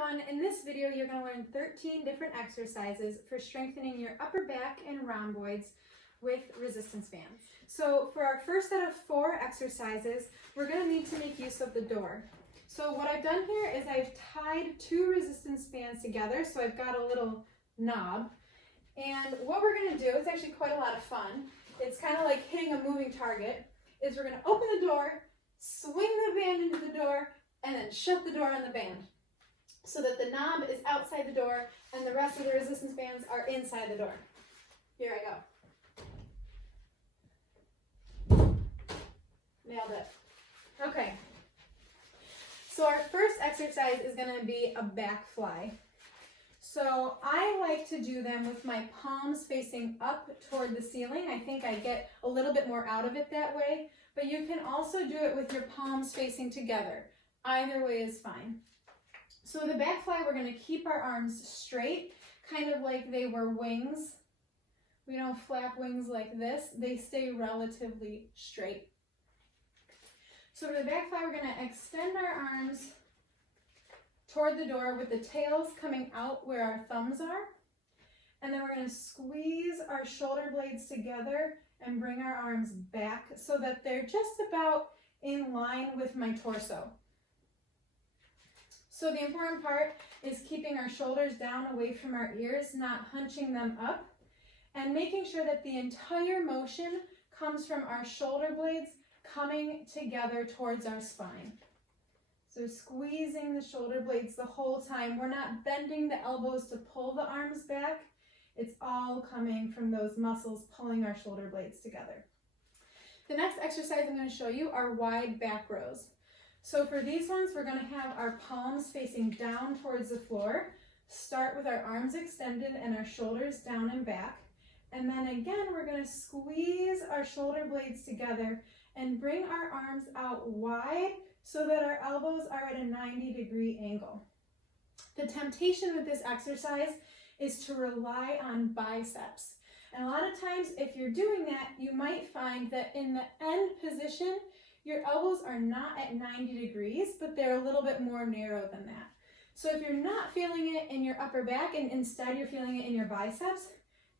everyone, in this video you're going to learn 13 different exercises for strengthening your upper back and rhomboids with resistance bands. So for our first set of 4 exercises, we're going to need to make use of the door. So what I've done here is I've tied 2 resistance bands together, so I've got a little knob. And what we're going to do, it's actually quite a lot of fun, it's kind of like hitting a moving target, is we're going to open the door, swing the band into the door, and then shut the door on the band, so that the knob is outside the door and the rest of the resistance bands are inside the door. Here I go. Nailed it. Okay. So our first exercise is going to be a back fly. So I like to do them with my palms facing up toward the ceiling. I think I get a little bit more out of it that way, but you can also do it with your palms facing together. Either way is fine. So the back fly, we're going to keep our arms straight, kind of like they were wings. We don't flap wings like this. They stay relatively straight. So for the back fly, we're going to extend our arms toward the door with the tails coming out where our thumbs are. And then we're going to squeeze our shoulder blades together and bring our arms back so that they're just about in line with my torso. So the important part is keeping our shoulders down away from our ears, not hunching them up, and making sure that the entire motion comes from our shoulder blades coming together towards our spine. So squeezing the shoulder blades the whole time. We're not bending the elbows to pull the arms back. It's all coming from those muscles pulling our shoulder blades together. The next exercise I'm going to show you are wide back rows. So for these ones, we're going to have our palms facing down towards the floor. Start with our arms extended and our shoulders down and back. And then again, we're going to squeeze our shoulder blades together and bring our arms out wide so that our elbows are at a 90-degree angle. The temptation with this exercise is to rely on biceps. And a lot of times, if you're doing that, you might find that in the end position, your elbows are not at 90 degrees, but they're a little bit more narrow than that. So if you're not feeling it in your upper back and instead you're feeling it in your biceps,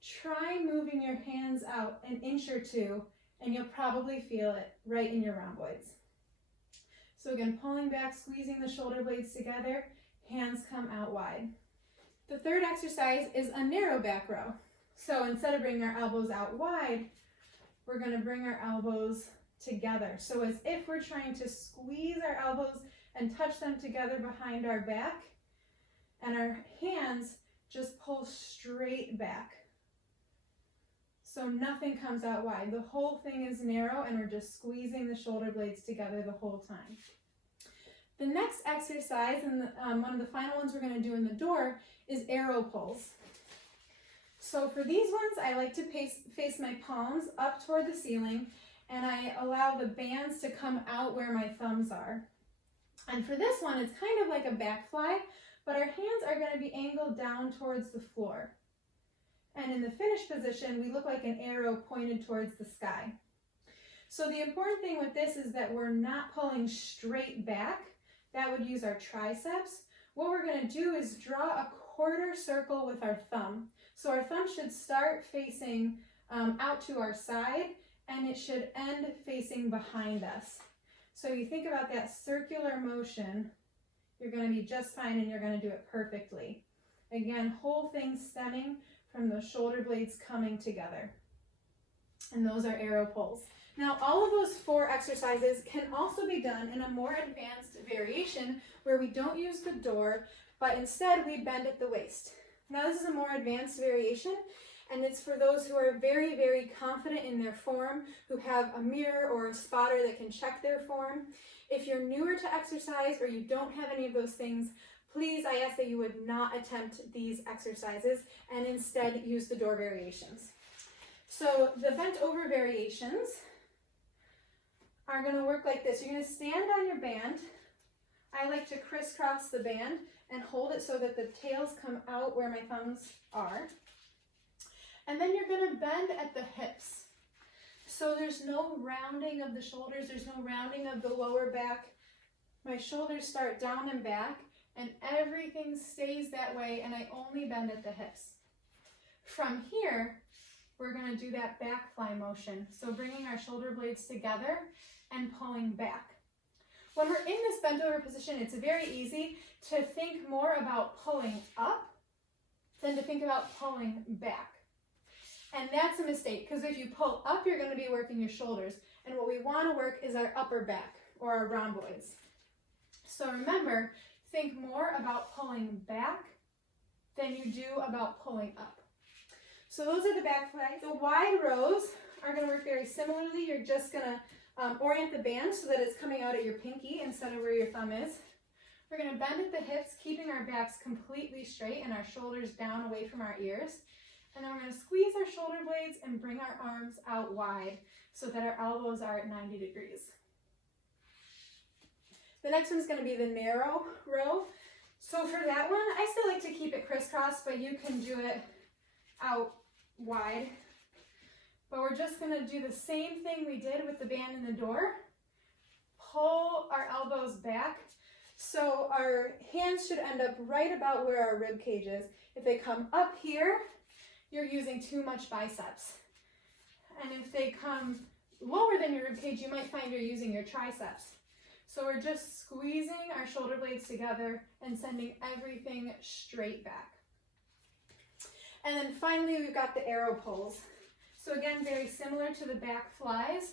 try moving your hands out an inch or 2 and you'll probably feel it right in your rhomboids. So again, pulling back, squeezing the shoulder blades together, hands come out wide. The third exercise is a narrow back row. So instead of bringing our elbows out wide, we're going to bring our elbows together. So as if we're trying to squeeze our elbows and touch them together behind our back, and our hands just pull straight back. So nothing comes out wide. The whole thing is narrow and we're just squeezing the shoulder blades together the whole time. The next exercise, and one of the final ones we're going to do in the door, is arrow pulls. So for these ones, I like to face my palms up toward the ceiling, and I allow the bands to come out where my thumbs are. And for this one, it's kind of like a back fly, but our hands are going to be angled down towards the floor. And in the finished position, we look like an arrow pointed towards the sky. So the important thing with this is that we're not pulling straight back. That would use our triceps. What we're going to do is draw a quarter circle with our thumb. So our thumb should start facing out to our side, and it should end facing behind us. So if you think about that circular motion, you're going to be just fine and you're going to do it perfectly. Again, whole thing stemming from the shoulder blades coming together. And those are arrow pulls. Now, all of those 4 exercises can also be done in a more advanced variation where we don't use the door, but instead we bend at the waist. Now, this is a more advanced variation, and it's for those who are very, very confident in their form, who have a mirror or a spotter that can check their form. If you're newer to exercise or you don't have any of those things, please, I ask that you would not attempt these exercises and instead use the door variations. So the bent over variations are going to work like this. You're going to stand on your band. I like to crisscross the band and hold it so that the tails come out where my thumbs are. And then you're going to bend at the hips. So there's no rounding of the shoulders, there's no rounding of the lower back. My shoulders start down and back, and everything stays that way, and I only bend at the hips. From here, we're going to do that back fly motion. So bringing our shoulder blades together and pulling back. When we're in this bent over position, it's very easy to think more about pulling up than to think about pulling back. And that's a mistake, because if you pull up, you're going to be working your shoulders. And what we want to work is our upper back, or our rhomboids. So remember, think more about pulling back than you do about pulling up. So those are the back flies. The wide rows are going to work very similarly. You're just going to orient the band so that it's coming out at your pinky instead of where your thumb is. We're going to bend at the hips, keeping our backs completely straight and our shoulders down away from our ears. And then we're going to squeeze our shoulder blades and bring our arms out wide so that our elbows are at 90 degrees. The next one's going to be the narrow row. So for that one, I still like to keep it crisscross, but you can do it out wide. But we're just going to do the same thing we did with the band in the door. Pull our elbows back. So our hands should end up right about where our rib cage is. If they come up here, you're using too much biceps. And if they come lower than your rib cage, you might find you're using your triceps. So we're just squeezing our shoulder blades together and sending everything straight back. And then finally, we've got the arrow pulls. So again, very similar to the back flies,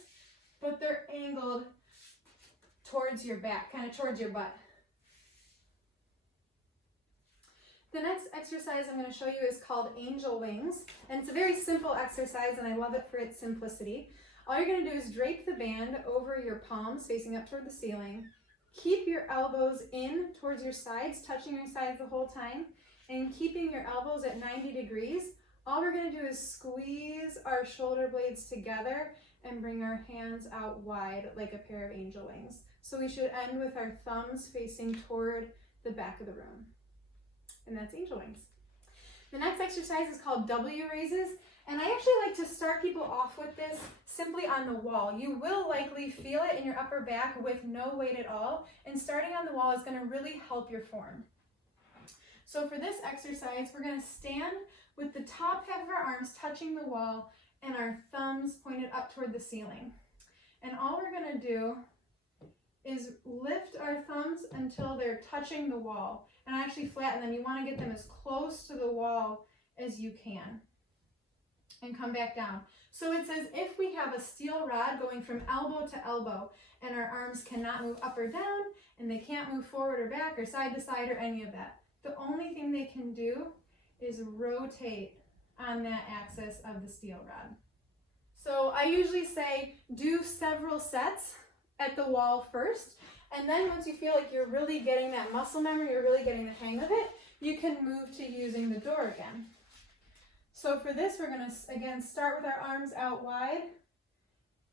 but they're angled towards your back, kind of towards your butt. The next exercise I'm going to show you is called angel wings, and it's a very simple exercise, and I love it for its simplicity. All you're going to do is drape the band over your palms facing up toward the ceiling. Keep your elbows in towards your sides, touching your sides the whole time, and keeping your elbows at 90 degrees. All we're going to do is squeeze our shoulder blades together and bring our hands out wide like a pair of angel wings. So we should end with our thumbs facing toward the back of the room. And that's angel wings. The next exercise is called W raises, and I actually like to start people off with this simply on the wall. You will likely feel it in your upper back with no weight at all, and starting on the wall is going to really help your form. So for this exercise, we're going to stand with the top half of our arms touching the wall and our thumbs pointed up toward the ceiling. And all we're going to do is lift our thumbs until they're touching the wall, and actually flatten them. You want to get them as close to the wall as you can, and come back down. So it's as if we have a steel rod going from elbow to elbow, and our arms cannot move up or down, and they can't move forward or back or side to side or any of that. The only thing they can do is rotate on that axis of the steel rod. So I usually say do several sets at the wall first, and then once you feel like you're really getting that muscle memory, you're really getting the hang of it, you can move to using the door again. So for this, we're going to, again, start with our arms out wide,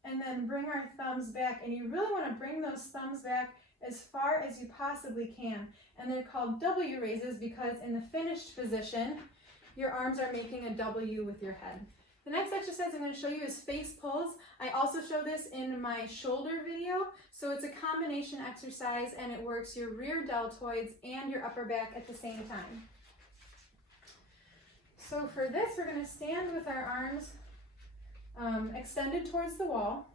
and then bring our thumbs back, and you really want to bring those thumbs back as far as you possibly can. And they're called W raises because in the finished position, your arms are making a W with your head. The next exercise I'm going to show you is face pulls. I also show this in my shoulder video. So it's a combination exercise, and it works your rear deltoids and your upper back at the same time. So for this, we're going to stand with our arms extended towards the wall,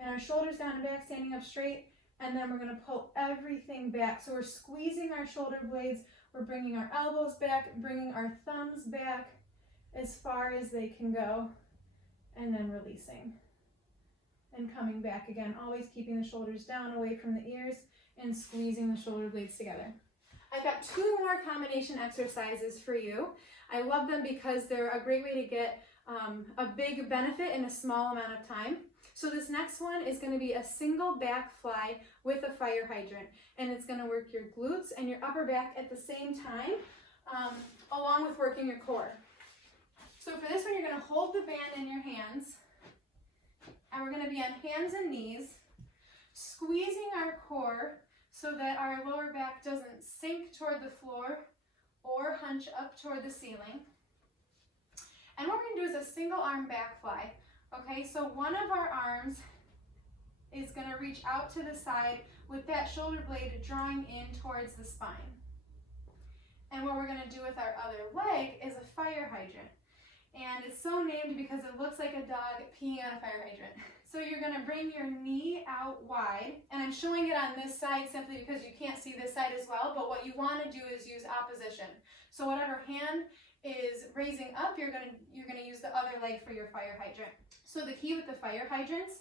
and our shoulders down and back, standing up straight, and then we're going to pull everything back. So we're squeezing our shoulder blades, we're bringing our elbows back, bringing our thumbs back as far as they can go, and then releasing. And coming back again, always keeping the shoulders down away from the ears and squeezing the shoulder blades together. I've got two more combination exercises for you. I love them because they're a great way to get a big benefit in a small amount of time. So this next one is going to be a single back fly with a fire hydrant, and it's going to work your glutes and your upper back at the same time, along with working your core. So for this one, you're going to hold the band in your hands, and we're going to be on hands and knees, squeezing our core so that our lower back doesn't sink toward the floor or hunch up toward the ceiling. And what we're going to do is a single arm back fly. Okay, so one of our arms is going to reach out to the side with that shoulder blade drawing in towards the spine. And what we're going to do with our other leg is a fire hydrant. And it's so named because it looks like a dog peeing on a fire hydrant. So you're going to bring your knee out wide, and I'm showing it on this side simply because you can't see this side as well, but what you want to do is use opposition. So whatever hand is raising up, you're going to use the other leg for your fire hydrant. So the key with the fire hydrants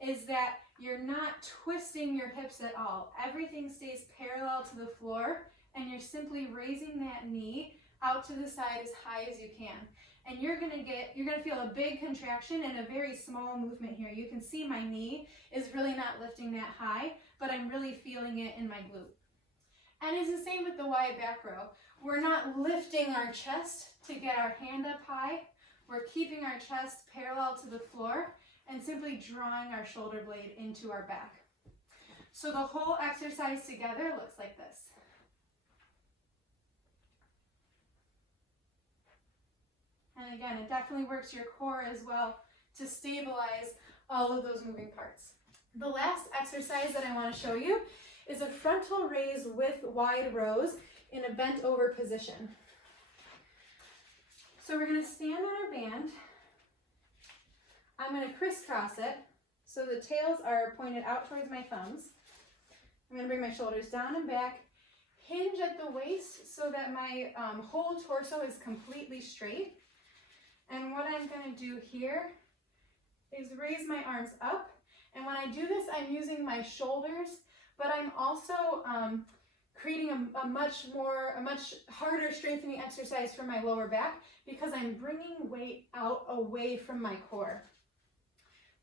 is that you're not twisting your hips at all. Everything stays parallel to the floor, and you're simply raising that knee out to the side as high as you can. And you're gonna feel a big contraction and a very small movement here. You can see my knee is really not lifting that high, but I'm really feeling it in my glute. And it's the same with the wide back row. We're not lifting our chest to get our hand up high. We're keeping our chest parallel to the floor and simply drawing our shoulder blade into our back. So the whole exercise together looks like this. And again, it definitely works your core as well to stabilize all of those moving parts. The last exercise that I want to show you is a frontal raise with wide rows in a bent over position. So we're going to stand on our band. I'm going to crisscross it so the tails are pointed out towards my thumbs. I'm going to bring my shoulders down and back, hinge at the waist so that my whole torso is completely straight. And what I'm going to do here is raise my arms up. And when I do this, I'm using my shoulders, but I'm also creating a much harder strengthening exercise for my lower back because I'm bringing weight out away from my core.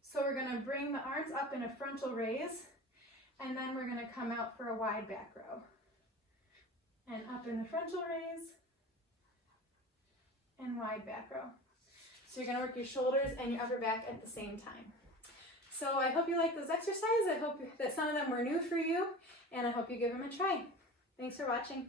So we're going to bring the arms up in a frontal raise, and then we're going to come out for a wide back row. And up in the frontal raise, and wide back row. So you're going to work your shoulders and your upper back at the same time. So I hope you like those exercises. I hope that some of them were new for you, and I hope you give them a try. Thanks for watching.